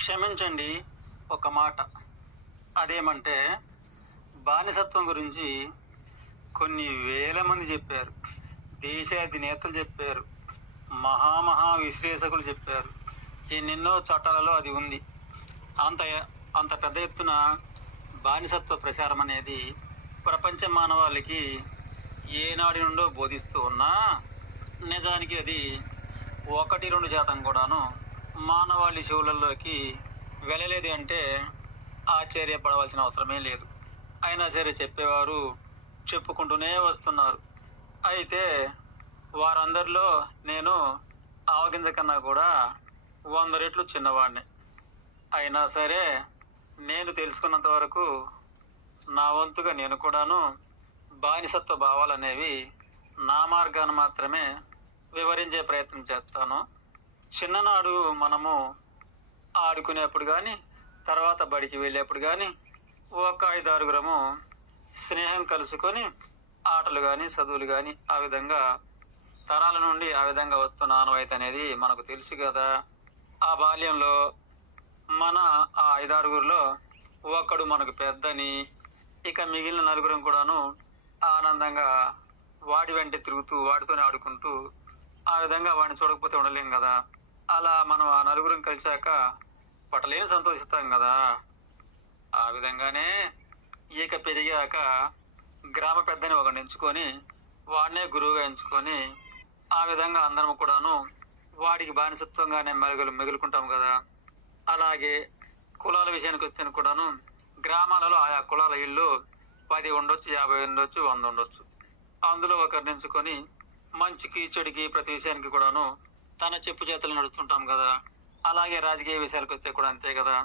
క్షమించండి, ఒక మాట. అదేమంటే బానిసత్వం గురించి కొన్ని వేల మంది చెప్పారు. దేశాధినేతలు చెప్పారు. మహామహా విశ్లేషకులు చెప్పారు. ఎన్నెన్నో చట్టాలలో అది ఉంది. అంత అంత పెద్ద ఎత్తున బానిసత్వ ప్రచారం అనేది ప్రపంచ మానవాళికి ఏనాటి నుండో బోధిస్తూ ఉన్నా నిజానికి అది 1-2% కూడాను మానవాళి చెవులలోకి వెళ్ళలేదు అంటే ఆశ్చర్యపడవలసిన అవసరమే లేదు. అయినా సరే చెప్పేవారు చెప్పుకుంటూనే వస్తున్నారు. అయితే వారందరిలో నేను ఆవగింజ కన్నా కూడా 100 రెట్లు చిన్నవాడిని. అయినా సరే నేను తెలుసుకున్నంత వరకు నా వంతుగా నేను కూడాను బానిసత్వ భావాలు అనేవి నా మార్గాన్ని మాత్రమే వివరించే ప్రయత్నం చేస్తాను. చిన్ననాడు మనము ఆడుకునేప్పుడు కానీ, తర్వాత బడికి వెళ్ళేప్పుడు కానీ, ఒక 5-6 స్నేహం కలుసుకొని ఆటలు కానీ, చదువులు కానీ, ఆ విధంగా తరాల నుండి ఆ విధంగా వస్తున్న ఆనవాయితీ అనేది మనకు తెలుసు కదా. ఆ బాల్యంలో మన ఆ 5-6 ఒకడు మనకు పెద్దని, ఇక మిగిలిన 4 కూడాను ఆనందంగా వాడి వెంట తిరుగుతూ వాడితోనే ఆడుకుంటూ ఆ విధంగా వాడిని చూడకపోతే ఉండలేం కదా. అలా మనం ఆ 4 కలిశాక పట్టలేం సంతోషిస్తాం కదా. ఆ విధంగానే ఇక పెరిగాక గ్రామ పెద్దని ఒకరిని ఎంచుకొని వాడినే గురువుగా ఎంచుకొని ఆ విధంగా అందరం కూడాను వాడికి బానిసత్వంగానే మెగులుకుంటాం కదా. అలాగే కులాల విషయానికి వస్తే కూడాను గ్రామాలలో ఆయా కులాల ఇళ్ళు 10 ఉండొచ్చు, 50 ఉండొచ్చు, 100 ఉండొచ్చు. అందులో ఒకరిని ఎంచుకొని మంచికి చెడుకి ప్రతి విషయానికి కూడాను తన చెప్పు చేతలు నడుస్తుంటాం కదా. అలాగే రాజకీయ విషయాలకు వస్తే కూడా అంతే కదా.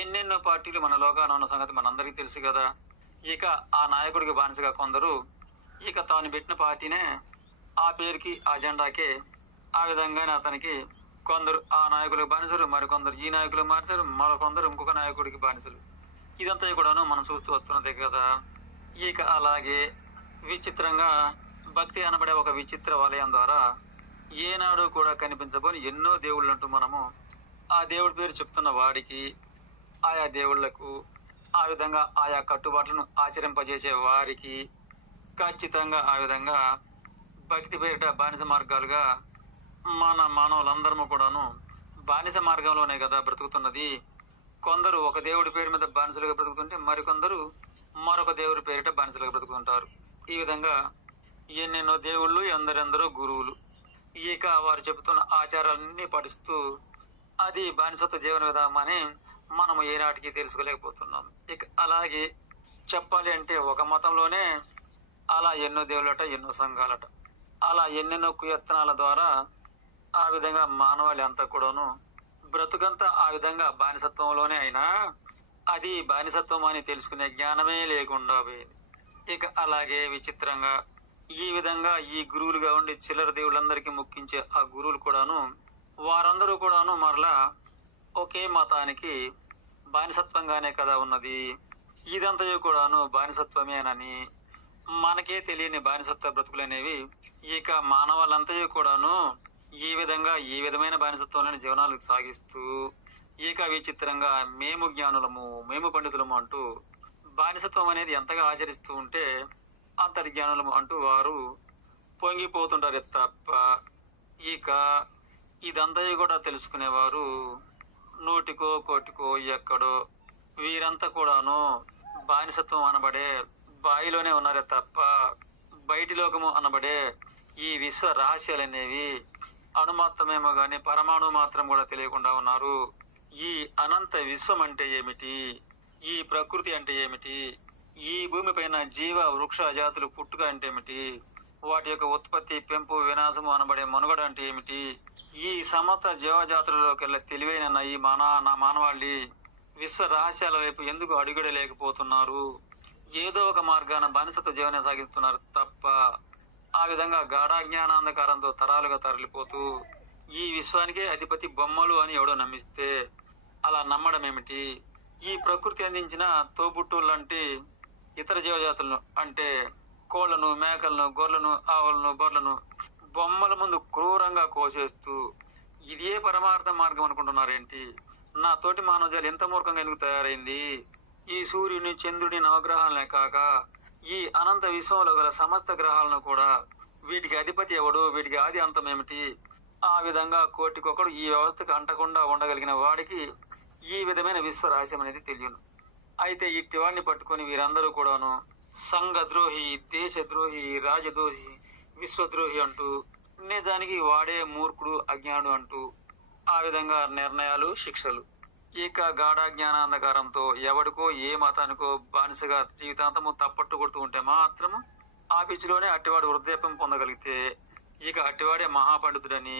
ఎన్నెన్నో పార్టీలు మన లోకాన ఉన్న సంగతి మనందరికీ తెలుసు కదా. ఇక ఆ నాయకుడికి బానిసగా కొందరు ఇక తాను పెట్టిన పార్టీనే ఆ పేరుకి ఆ జెండాకే ఆ విధంగానే అతనికి కొందరు ఆ నాయకులకు బానిసలు, మరికొందరు ఈ నాయకులు మార్చారు, మరికొందరు ఇంకొక నాయకుడికి బానిసలు. ఇదంతా కూడాను మనం చూస్తూ వస్తున్నదే కదా. ఇక అలాగే విచిత్రంగా భక్తి అనబడే ఒక విచిత్ర వలయం ద్వారా ఏనాడు కూడా కనిపించబోని ఎన్నో దేవుళ్ళంటూ మనము ఆ దేవుడి పేరు చెప్తున్న వాడికి, ఆయా దేవుళ్లకు, ఆ విధంగా ఆయా కట్టుబాట్లను ఆచరింపజేసే వారికి ఖచ్చితంగా ఆ విధంగా భక్తి పేరిట బానిస మార్గాలుగా మన మానవులందరము కూడాను బానిస మార్గంలోనే కదా బ్రతుకుతున్నది. కొందరు ఒక దేవుడి పేరు మీద బానిసలుగా బ్రతుకుతుంటే మరికొందరు మరొక దేవుడి పేరిట బానిసలుగా బ్రతుకుతుంటారు. ఈ విధంగా ఎన్నెన్నో దేవుళ్ళు, ఎందరెందరో గురువులు. ఇక వారు చెబుతున్న ఆచారాలన్నీ పాటిస్తూ అది బానిసత్వ జీవన విధానం అని మనము ఏనాటికి తెలుసుకోలేకపోతున్నాం. ఇక అలాగే చెప్పాలి అంటే ఒక మతంలోనే అలా ఎన్నో దేవుళ్ళట, ఎన్నో సంఘాలట, అలా ఎన్నెన్నో కుయత్నాల ద్వారా ఆ విధంగా మానవాళి అంతా కూడాను బ్రతుకంతా ఆ విధంగా బానిసత్వంలోనే అయినా అది బానిసత్వం అని తెలుసుకునే జ్ఞానమే లేకుండా పోయింది. ఇక అలాగే విచిత్రంగా ఈ విధంగా ఈ గురువులుగా ఉండి చిల్లర దేవుళ్ళందరికీ మొక్కించే ఆ గురువులు కూడాను వారందరూ కూడాను మరలా ఒకే మతానికి బానిసత్వంగానే కదా ఉన్నది. ఇదంతయు కూడాను బానిసత్వమేనని మనకే తెలియని బానిసత్వ బ్రతుకులనేవి ఇక మానవాళ్ళంతయు కూడాను ఈ విధంగా ఈ విధమైన బానిసత్వంలోని జీవనాలు సాగిస్తూ ఇక విచిత్రంగా మేము జ్ఞానులము, మేము పండితులము అంటూ బానిసత్వం అనేది ఎంతగా ఆచరిస్తూ ఉంటే అంతటి జ్ఞానులము అంటూ వారు పొంగిపోతుంటారు తప్ప ఇక ఇదంతయు కూడా తెలుసుకునేవారు నూటికో కోటికో ఎక్కడో. వీరంతా కూడాను బానిసత్వం అనబడే బాయిలోనే ఉన్నారే తప్ప బయటి లోకము అనబడే ఈ విశ్వ రహస్యాలనేవి అణుమాత్రమేమో గాని పరమాణు మాత్రం కూడా తెలియకుండా ఉన్నారు. ఈ అనంత విశ్వం అంటే ఏమిటి, ఈ ప్రకృతి అంటే ఏమిటి, ఈ భూమి పైన జీవ వృక్ష జాతులు పుట్టుక అంటే ఏమిటి, వాటి యొక్క ఉత్పత్తి, పెంపు, వినాశము అనబడే మనుగడ అంటే ఏమిటి, ఈ సమస్త జీవజాతులలోకెల్లా తెలివైన ఈ మానవాళి విశ్వ రహస్యాల వైపు ఎందుకు అడుగుడలేకపోతున్నారు? ఏదో ఒక మార్గాన బానిసత్వ జీవనం సాగిస్తున్నారు తప్ప ఆ విధంగా గాఢాజ్ఞానాంధకారంతో తరాలుగా తరలిపోతూ ఈ విశ్వానికే అధిపతి బొమ్మలు అని ఎవడో నమ్మిస్తే అలా నమ్మడం ఏమిటి? ఈ ప్రకృతి అందించిన తోబుట్టువులంటే ఇతర జీవజాతులను అంటే కోళ్లను, మేకలను, గొర్రెలను, ఆవులను, బర్రెలను బొమ్మల ముందు క్రూరంగా కోసేస్తూ ఇదే పరమార్థ మార్గం అనుకుంటున్నారేంటి? నా తోటి మానవజాలు ఎంత మూర్ఖంగా ఎందుకు తయారైంది? ఈ సూర్యుని, చంద్రుని, నవగ్రహాలనే కాక ఈ అనంత విశ్వంలో గల సమస్త గ్రహాలను కూడా వీటికి అధిపతి ఎవడు, వీటికి ఆది అంతం ఏమిటి? ఆ విధంగా కోటికొకడు ఈ వ్యవస్థకు అంటకుండా ఉండగలిగిన వాడికి ఈ విధమైన విశ్వరహస్యం అనేది తెలియను. అయితే ఇట్టి వాడిని పట్టుకొని వీరందరూ కూడాను సంఘద్రోహి, దేశద్రోహి, రాజద్రోహి, విశ్వద్రోహి అంటూ, నిజానికి వాడే మూర్ఖుడు, అజ్ఞానుడు అంటూ ఆ విధంగా నిర్ణయాలు, శిక్షలు. ఇక గాఢాజ్ఞానాంధకారంతో ఎవడికో ఏ మతానికో బానిసగా జీవితాంతము తప్పట్టు కొడుతూ ఉంటే మాత్రము ఆ పిచ్చిలోనే అట్టివాడు వృద్ధాప్యం పొందగలిగితే ఇక అట్టివాడే మహాపండితుడని,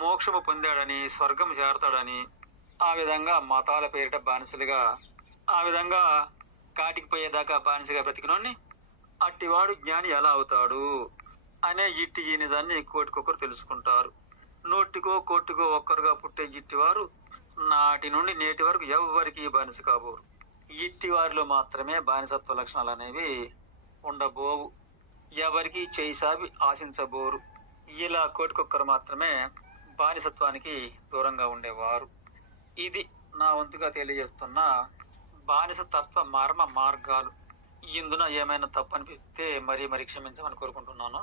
మోక్షము పొందాడని, స్వర్గం చేరతాడని ఆ విధంగా మతాల పేరిట బానిసలుగా ఆ విధంగా కాటికి పోయేదాకా బానిసగా బ్రతికినోడిని అట్టివాడు జ్ఞాని ఎలా అవుతాడు అనే ఇట్టి ఈ నిజాన్ని కోటికొకరు తెలుసుకుంటారు. నూటికో కోటికో ఒక్కరుగా పుట్టే ఇట్టివారు నాటి నుండి నేటి వరకు ఎవ్వరికి బానిస కాబోరు. ఇట్టి వారిలో మాత్రమే బానిసత్వ లక్షణాలు అనేవి ఉండబోవు. ఎవరికి చేయి సాబి ఆశించబోరు. ఇలా కోటికొక్కరు మాత్రమే బానిసత్వానికి దూరంగా ఉండేవారు. ఇది నా వంతుగా తెలియజేస్తున్న బానిస తత్వ మర్మ మార్గాలు. ఇందున ఏమైనా తప్పు అనిపిస్తే మరీ క్షమించమని కోరుకుంటున్నాను.